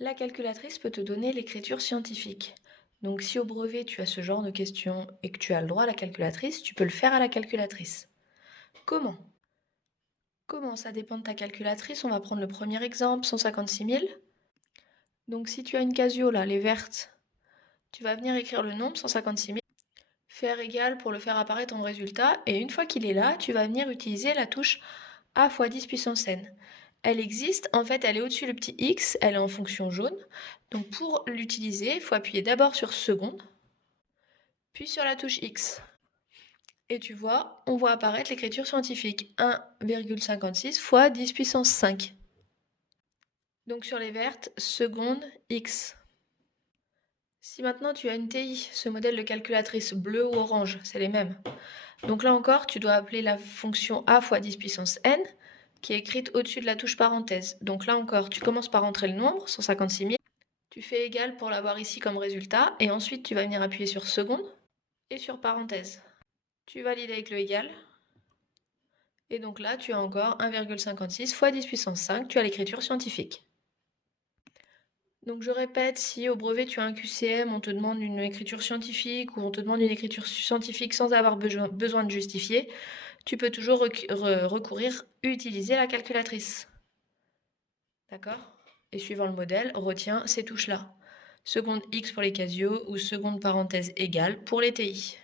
La calculatrice peut te donner l'écriture scientifique. Donc si au brevet tu as ce genre de questions et que tu as le droit à la calculatrice, tu peux le faire à la calculatrice. Comment? Comment? Ça dépend de ta calculatrice. On va prendre le premier exemple, 156 000. Donc si tu as une Casio là, les vertes, tu vas venir écrire le nombre 156 000, faire égal pour le faire apparaître en résultat, et une fois qu'il est là, tu vas venir utiliser la touche A fois 10 puissance n. Elle existe, en fait elle est au-dessus le petit x, elle est en fonction jaune. Donc pour l'utiliser, il faut appuyer d'abord sur seconde, puis sur la touche x. Et tu vois, on voit apparaître l'écriture scientifique 1,56 fois 10 puissance 5. Donc sur les vertes, seconde x. Si maintenant tu as une TI, ce modèle de calculatrice bleu ou orange, c'est les mêmes. Donc là encore, tu dois appeler la fonction a fois 10 puissance n, qui est écrite au-dessus de la touche parenthèse. Donc là encore, tu commences par entrer le nombre, 156 000, tu fais égal pour l'avoir ici comme résultat, et ensuite tu vas venir appuyer sur seconde et sur parenthèse. Tu valides avec le égal, et donc là tu as encore 1,56 fois 10 puissance 5, tu as l'écriture scientifique. Donc je répète, si au brevet tu as un QCM, on te demande une écriture scientifique ou on te demande une écriture scientifique sans avoir besoin de justifier, tu peux toujours recourir, utiliser la calculatrice. D'accord? Et suivant le modèle, retiens ces touches-là. Seconde X pour les Casio ou seconde parenthèse égale pour les TI.